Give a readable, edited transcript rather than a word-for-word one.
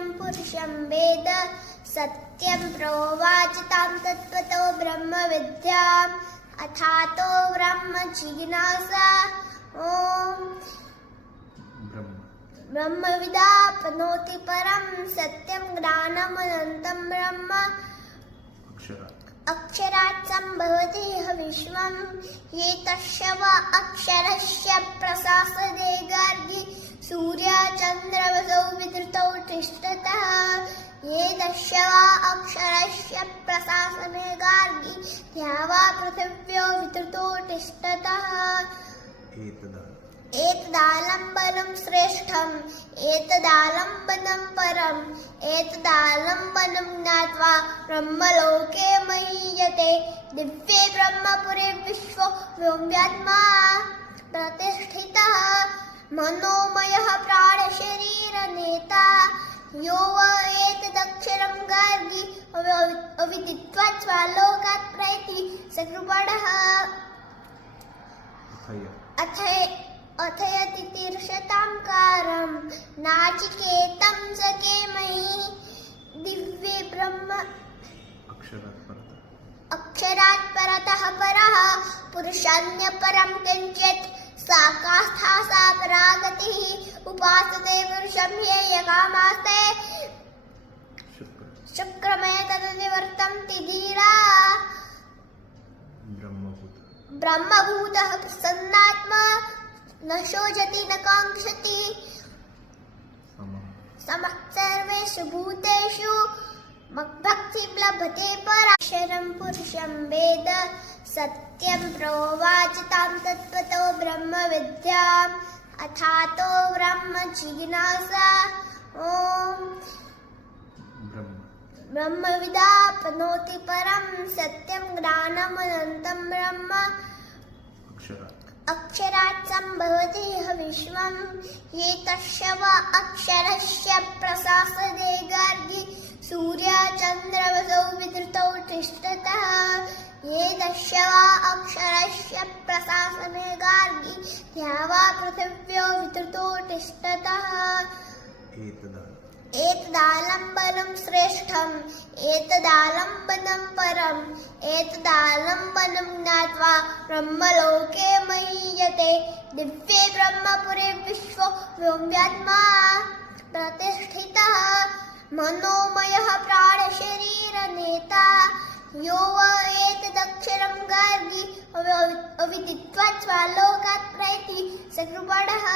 अक्षरं पुरुषं वेद सत्यं प्रोवाच तां तत्त्वतो ब्रह्मविद्याम् अथातो ब्रह्म जिज्ञासा ॐ ब्रह्मविदाप्नोति परं सत्यं ज्ञानमनन्तं ब्रह्म अक्षरात् सम्भवति यः विश्वं ये तस्य वा अक्षरस्य प्रशासने गार्गी सूर्यचन्द्रमसौ विधृतौ तिष्ठतः ये तस्य वा अक्षरस्य प्रशासने गार्गी या वा पृथिव्यो विधृतो तिष्ठतः एतदालम्बनं श्रेष्ठम् एतदालम्बनं परम् एतदालम्बनं ज्ञात्वा ब्रह्मलोके महीयते दिव्ये ब्रह्मपुरे विश्वो व्योम्यात्मा प्रतिष्ठितः मनोमयः प्राणशरीरनेता यो वा एतदक्षरं गार्गी अविदित्वा स्वालोकात् प्रैति सकृपणः अथयति तीर्षतां कारं नाचिकेतं सकेमहि दिव्ये ब्रह्म अक्षरात् परतः परः पुरुषान्यपरं किञ्चित् सा काष्ठा सा परागतिः उपासते पुरुषं ह्येयकामास्ते शुक्रमय तदनिवर्तन्ति धीरा ब्रह्मभूतः प्रसन्नात्मा न शोचति न काङ्क्षति समः सर्वेषु भूतेषु मद्भक्तिं लभते पराक्षरं पुरुषं वेद सत्यं प्रोवाच तां तत्त्वतो ब्रह्मविद्याम् अथातो ब्रह्म जिज्ञासा ॐ ब्रह्मविदाप्नोति परं सत्यं ज्ञानमनन्तं ब्रह्म अक्षरात् सम्भवति यः विश्वं ये तस्य वा अक्षरस्य प्रशासने गार्गी सूर्यचन्द्रमसौ विधृतौ तिष्ठतः ये तस्य वा अक्षरस्य प्रशासने गार्गी या वा पृथिव्यो विधृतो तिष्ठतः एतदालम्बनं श्रेष्ठम् एतदालम्बनं परम् एतदालम्बनं ज्ञात्वा ब्रह्मलोके महीयते दिव्ये ब्रह्मपुरे विश्वो व्योम्यात्मा प्रतिष्ठितः मनोमयः प्राणशरीरनेता यो वा एतदक्षरं गार्गी अविदित्वा स्वालोकात् प्रैति सकृपणः